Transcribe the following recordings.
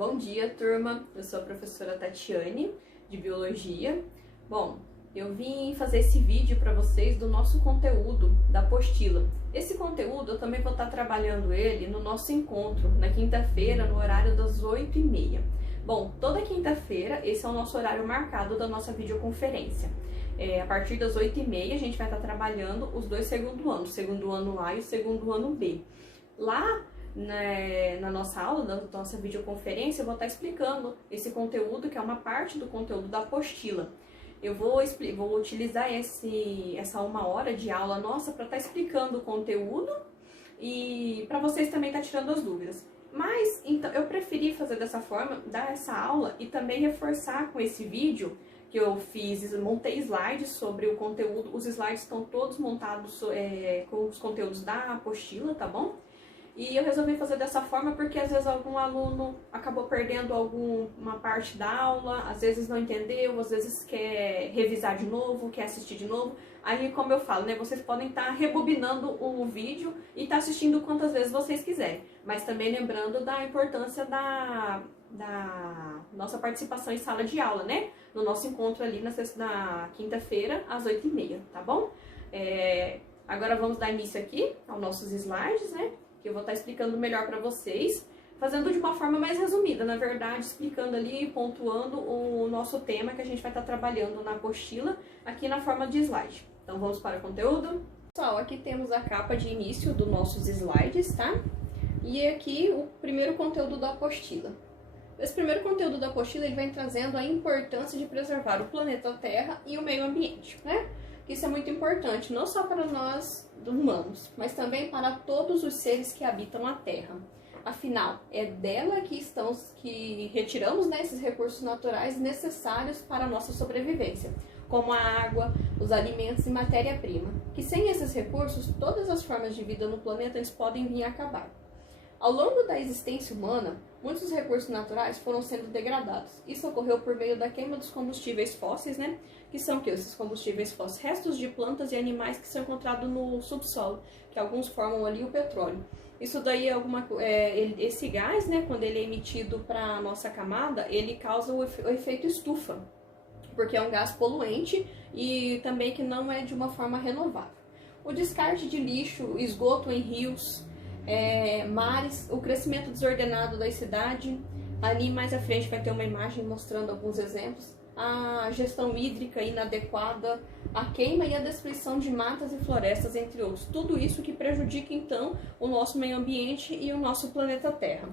Bom dia, turma! Eu sou a professora Tatiane, de Biologia. Bom, eu vim fazer esse vídeo para vocês do nosso conteúdo da apostila. Esse conteúdo eu também vou estar trabalhando ele no nosso encontro, na quinta-feira, no horário das 8h30. Bom, toda quinta-feira, esse é o nosso horário marcado da nossa videoconferência. A partir das 8h30, a gente vai estar trabalhando os dois segundo anos, o segundo ano A e o segundo ano B. Lá, na nossa aula, da nossa videoconferência, eu vou estar explicando esse conteúdo, que é uma parte do conteúdo da apostila. Eu vou utilizar essa 1 hora de aula nossa para estar explicando o conteúdo e para vocês também estar tirando as dúvidas. Mas, então, eu preferi fazer dessa forma, dar essa aula e também reforçar com esse vídeo que eu fiz, montei slides sobre o conteúdo. Os slides estão todos montados com os conteúdos da apostila, tá bom? E eu resolvi fazer dessa forma porque às vezes algum aluno acabou perdendo uma parte da aula, às vezes não entendeu, às vezes quer revisar de novo, quer assistir de novo. Aí, como eu falo, né, vocês podem estar rebobinando o vídeo e estar assistindo quantas vezes vocês quiserem. Mas também lembrando da importância da nossa participação em sala de aula, né? No nosso encontro ali na quinta-feira, às 8h30, tá bom? Agora vamos dar início aqui aos nossos slides, né? Que eu vou estar explicando melhor para vocês, fazendo de uma forma mais resumida, na verdade, explicando ali, pontuando o nosso tema que a gente vai estar trabalhando na apostila, aqui na forma de slide. Então vamos para o conteúdo. Pessoal, aqui temos a capa de início dos nossos slides, tá? E aqui o primeiro conteúdo da apostila. Esse primeiro conteúdo da apostila, ele vem trazendo a importância de preservar o planeta Terra e o meio ambiente, né? Isso é muito importante, não só para nós humanos, mas também para todos os seres que habitam a Terra. Afinal, é dela que retiramos, né, esses recursos naturais necessários para a nossa sobrevivência, como a água, os alimentos e matéria-prima, que sem esses recursos, todas as formas de vida no planeta eles podem vir a acabar. Ao longo da existência humana, muitos recursos naturais foram sendo degradados. Isso ocorreu por meio da queima dos combustíveis fósseis, né? Que são o que? Esses combustíveis fósseis, restos de plantas e animais que são encontrados no subsolo, que alguns formam ali o petróleo. Isso daí esse gás, né? Quando ele é emitido para a nossa camada, ele causa o efeito estufa, porque é um gás poluente e também que não é de uma forma renovável. O descarte de lixo, esgoto em rios, mares, o crescimento desordenado da cidade. Ali mais à frente vai ter uma imagem mostrando alguns exemplos. A gestão hídrica inadequada, a queima e a destruição de matas e florestas, entre outros. Tudo isso que prejudica, então, o nosso meio ambiente e o nosso planeta Terra.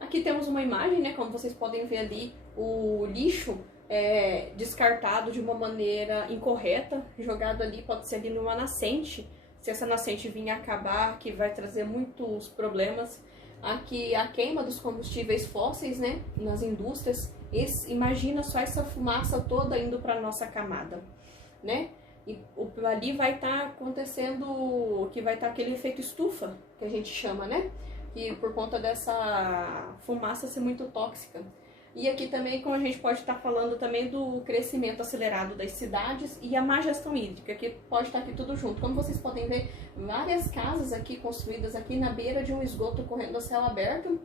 Aqui temos uma imagem, né, como vocês podem ver ali, o lixo descartado de uma maneira incorreta, jogado ali, pode ser ali numa nascente. Se essa nascente vir a acabar, que vai trazer muitos problemas. Aqui a queima dos combustíveis fósseis, né, nas indústrias. Imagina só essa fumaça toda indo para a nossa camada, né? E ali vai estar acontecendo, que vai estar aquele efeito estufa, que a gente chama, né? Que por conta dessa fumaça ser muito tóxica. E aqui também, como a gente pode estar falando também do crescimento acelerado das cidades e a má gestão hídrica, que pode estar aqui tudo junto. Como vocês podem ver, várias casas aqui construídas aqui na beira de um esgoto correndo a céu aberto,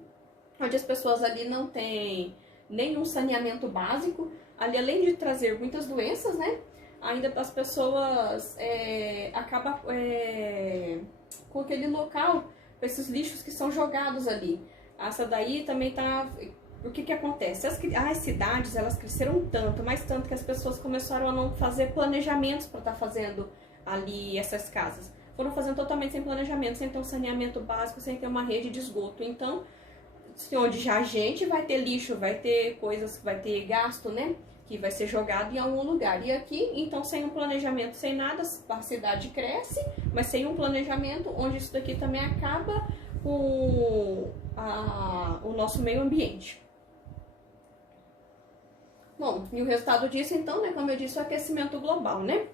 onde as pessoas ali não têm nenhum saneamento básico. Ali, além de trazer muitas doenças, né, ainda as pessoas acabam com aquele local, com esses lixos que são jogados ali. Essa daí também está... O que acontece? As cidades, elas cresceram tanto, mas tanto que as pessoas começaram a não fazer planejamentos para estar fazendo ali essas casas. Foram fazendo totalmente sem planejamento, sem ter um saneamento básico, sem ter uma rede de esgoto. Então, onde já a gente vai ter lixo, vai ter coisas, vai ter gasto, né? Que vai ser jogado em algum lugar. E aqui, então, sem um planejamento, sem nada, a cidade cresce, mas sem um planejamento, onde isso daqui também acaba com o nosso meio ambiente. Bom, e o resultado disso, então, né, como eu disse, é o aquecimento global, né?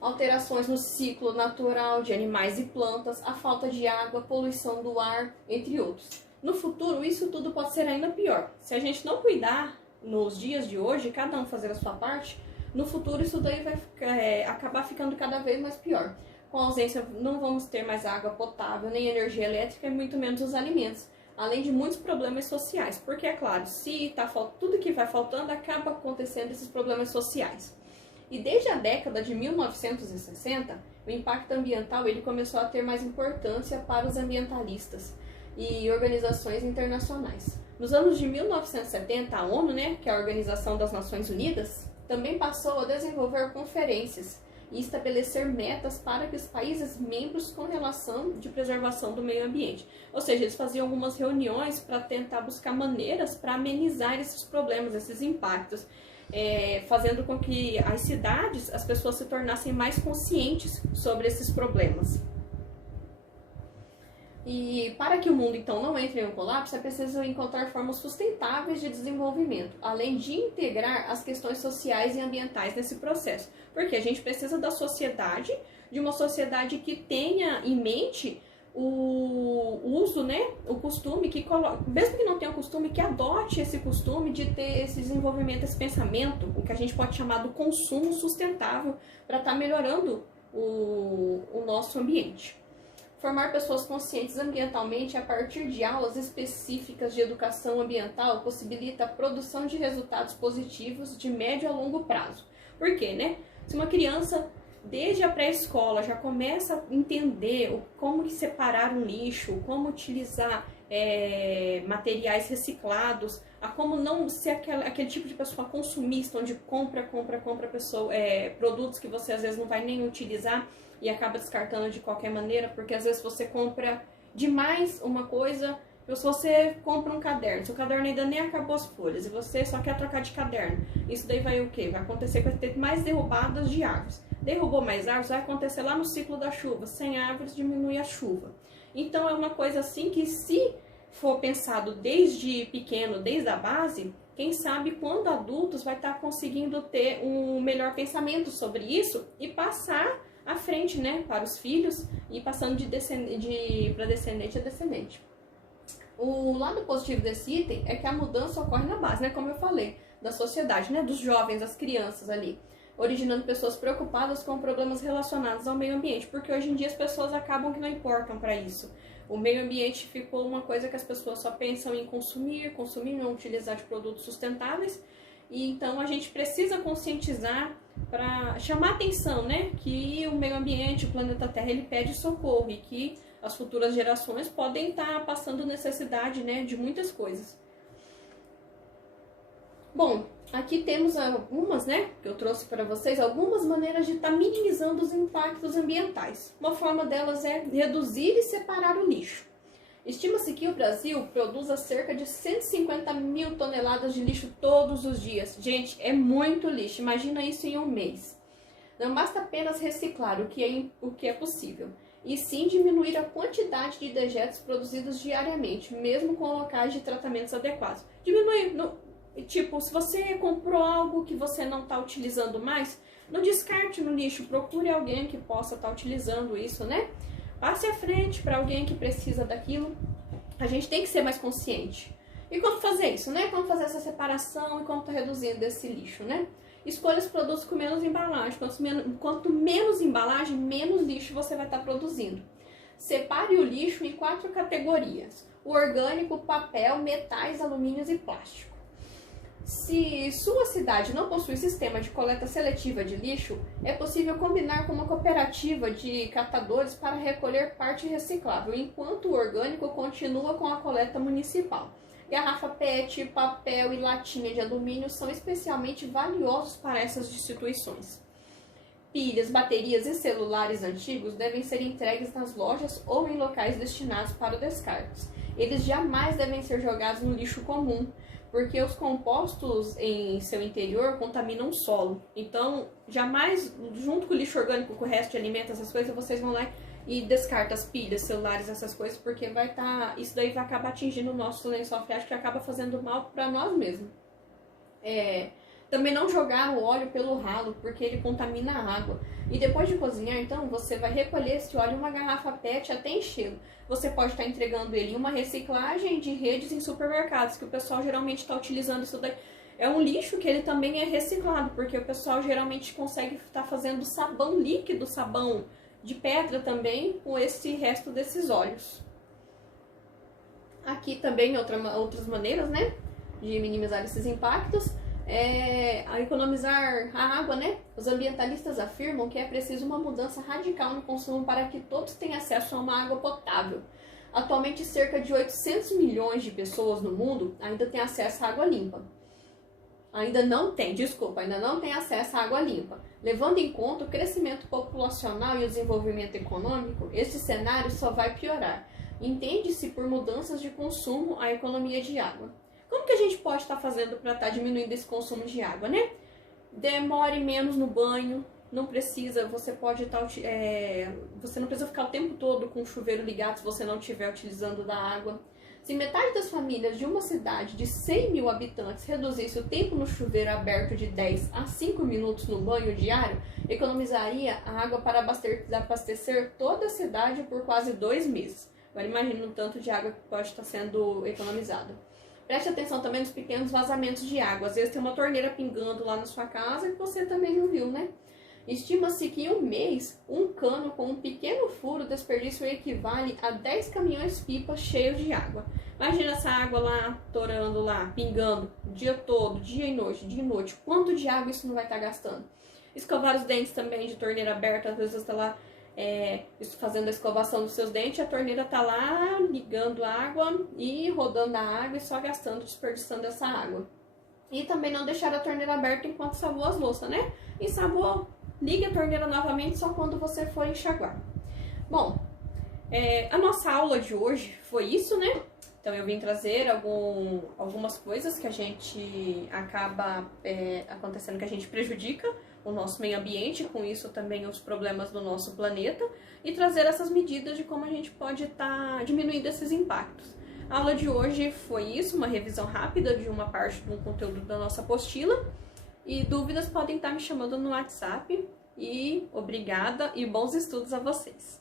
Alterações no ciclo natural de animais e plantas, a falta de água, poluição do ar, entre outros. No futuro, isso tudo pode ser ainda pior. Se a gente não cuidar nos dias de hoje, cada um fazer a sua parte, no futuro isso daí vai acabar ficando cada vez mais pior. Com a ausência, não vamos ter mais água potável, nem energia elétrica e muito menos os alimentos. além de muitos problemas sociais, porque é claro, se tá tudo que vai faltando acaba acontecendo esses problemas sociais. E desde a década de 1960, o impacto ambiental ele começou a ter mais importância para os ambientalistas e organizações internacionais. Nos anos de 1970, a ONU, que é a Organização das Nações Unidas, também passou a desenvolver conferências e estabelecer metas para que os países membros com relação de preservação do meio ambiente. Ou seja, eles faziam algumas reuniões para tentar buscar maneiras para amenizar esses problemas, esses impactos, fazendo com que as cidades, as pessoas se tornassem mais conscientes sobre esses problemas. E para que o mundo então não entre em um colapso, é preciso encontrar formas sustentáveis de desenvolvimento, além de integrar as questões sociais e ambientais nesse processo. Porque a gente precisa da sociedade, de uma sociedade que tenha em mente o uso, o costume, que mesmo que não tenha o costume, que adote esse costume de ter esse desenvolvimento, esse pensamento, o que a gente pode chamar do consumo sustentável, para estar melhorando o nosso ambiente. Formar pessoas conscientes ambientalmente a partir de aulas específicas de educação ambiental possibilita a produção de resultados positivos de médio a longo prazo. Por quê, Se uma criança, desde a pré-escola, já começa a entender como separar um lixo, como utilizar materiais reciclados, a como não ser aquele tipo de pessoa consumista, onde compra produtos que você às vezes não vai nem utilizar, e acaba descartando de qualquer maneira, porque às vezes você compra demais uma coisa, se você compra um caderno, seu caderno ainda nem acabou as folhas, e você só quer trocar de caderno, isso daí vai o quê? Vai acontecer que vai ter mais derrubadas de árvores. Derrubou mais árvores, vai acontecer lá no ciclo da chuva, sem árvores diminui a chuva. Então é uma coisa assim que, se for pensado desde pequeno, desde a base, quem sabe quando adultos vai estar conseguindo ter um melhor pensamento sobre isso e passar à frente, para os filhos, e passando para descendente a descendente. O lado positivo desse item é que a mudança ocorre na base, como eu falei, da sociedade, dos jovens, das crianças ali, originando pessoas preocupadas com problemas relacionados ao meio ambiente, porque hoje em dia as pessoas acabam que não importam para isso. O meio ambiente ficou uma coisa que as pessoas só pensam em consumir, não utilizar de produtos sustentáveis. E então a gente precisa conscientizar para chamar a atenção, que o meio ambiente, o planeta Terra, ele pede socorro e que as futuras gerações podem estar passando necessidade, de muitas coisas. Bom, aqui temos algumas, que eu trouxe para vocês, algumas maneiras de estar minimizando os impactos ambientais. Uma forma delas é reduzir e separar o lixo. Estima-se que o Brasil produza cerca de 150 mil toneladas de lixo todos os dias. Gente, é muito lixo, imagina isso em um mês. Não basta apenas reciclar o que é possível, e sim diminuir a quantidade de dejetos produzidos diariamente, mesmo com locais de tratamentos adequados. Diminuir, se você comprou algo que você não está utilizando mais, não descarte no lixo, procure alguém que possa estar utilizando isso, Passe à frente para alguém que precisa daquilo. A gente tem que ser mais consciente. E como fazer isso, Como fazer essa separação e como tá reduzindo esse lixo, Escolha os produtos com menos embalagem. Quanto menos embalagem, menos lixo você vai estar produzindo. Separe o lixo em 4 categorias: o orgânico, papel, metais, alumínios e plástico. Se sua cidade não possui sistema de coleta seletiva de lixo, é possível combinar com uma cooperativa de catadores para recolher parte reciclável, enquanto o orgânico continua com a coleta municipal. Garrafa PET, papel e latinha de alumínio são especialmente valiosos para essas instituições. Pilhas, baterias e celulares antigos devem ser entregues nas lojas ou em locais destinados para o descarte. Eles jamais devem ser jogados no lixo comum, porque os compostos em seu interior contaminam o solo. Então, jamais, junto com o lixo orgânico, com o resto de alimentos, essas coisas, vocês vão lá e descartam as pilhas, celulares, essas coisas, porque isso daí vai acabar atingindo o nosso lençol freático, que acaba fazendo mal para nós mesmos. Também não jogar o óleo pelo ralo, porque ele contamina a água. E depois de cozinhar, então, você vai recolher esse óleo em uma garrafa PET até enchê-lo. Você pode estar entregando ele em uma reciclagem de redes em supermercados, que o pessoal geralmente está utilizando isso daí. É um lixo que ele também é reciclado, porque o pessoal geralmente consegue estar fazendo sabão líquido, sabão de pedra também, com esse resto desses óleos. Aqui também outras maneiras, né, de minimizar esses impactos. A economizar a água, né? Os ambientalistas afirmam que é preciso uma mudança radical no consumo para que todos tenham acesso a uma água potável. Atualmente, cerca de 800 milhões de pessoas no mundo ainda têm acesso à água limpa. Ainda não tem acesso à água limpa. Levando em conta o crescimento populacional e o desenvolvimento econômico, este cenário só vai piorar. Entende-se por mudanças de consumo a economia de água. Como que a gente pode estar fazendo para estar diminuindo esse consumo de água, né? Demore menos no banho, você não precisa ficar o tempo todo com o chuveiro ligado se você não estiver utilizando da água. Se metade das famílias de uma cidade de 100 mil habitantes reduzisse o tempo no chuveiro aberto de 10 a 5 minutos no banho diário, economizaria a água para abastecer toda a cidade por quase 2 meses. Agora imagine o tanto de água que pode estar sendo economizada. Preste atenção também nos pequenos vazamentos de água. Às vezes tem uma torneira pingando lá na sua casa que você também não viu, né? Estima-se que em um mês, um cano com um pequeno furo desperdício equivale a 10 caminhões-pipa cheios de água. Imagina essa água lá, torando lá, pingando, o dia todo, dia e noite. Quanto de água isso não vai estar gastando? Escovar os dentes também de torneira aberta, às vezes você está lá fazendo a escovação dos seus dentes, a torneira está lá ligando água e rodando a água e só gastando, desperdiçando essa água. E também não deixar a torneira aberta enquanto savou as louças, né? E savou, ligue a torneira novamente só quando você for enxaguar. Bom, a nossa aula de hoje foi isso, né? Então eu vim trazer algumas coisas que a gente acaba acontecendo, que a gente prejudica o nosso meio ambiente, com isso também os problemas do nosso planeta, e trazer essas medidas de como a gente pode estar diminuindo esses impactos. A aula de hoje foi isso, uma revisão rápida de uma parte de um conteúdo da nossa apostila, e dúvidas podem estar me chamando no WhatsApp, e obrigada e bons estudos a vocês!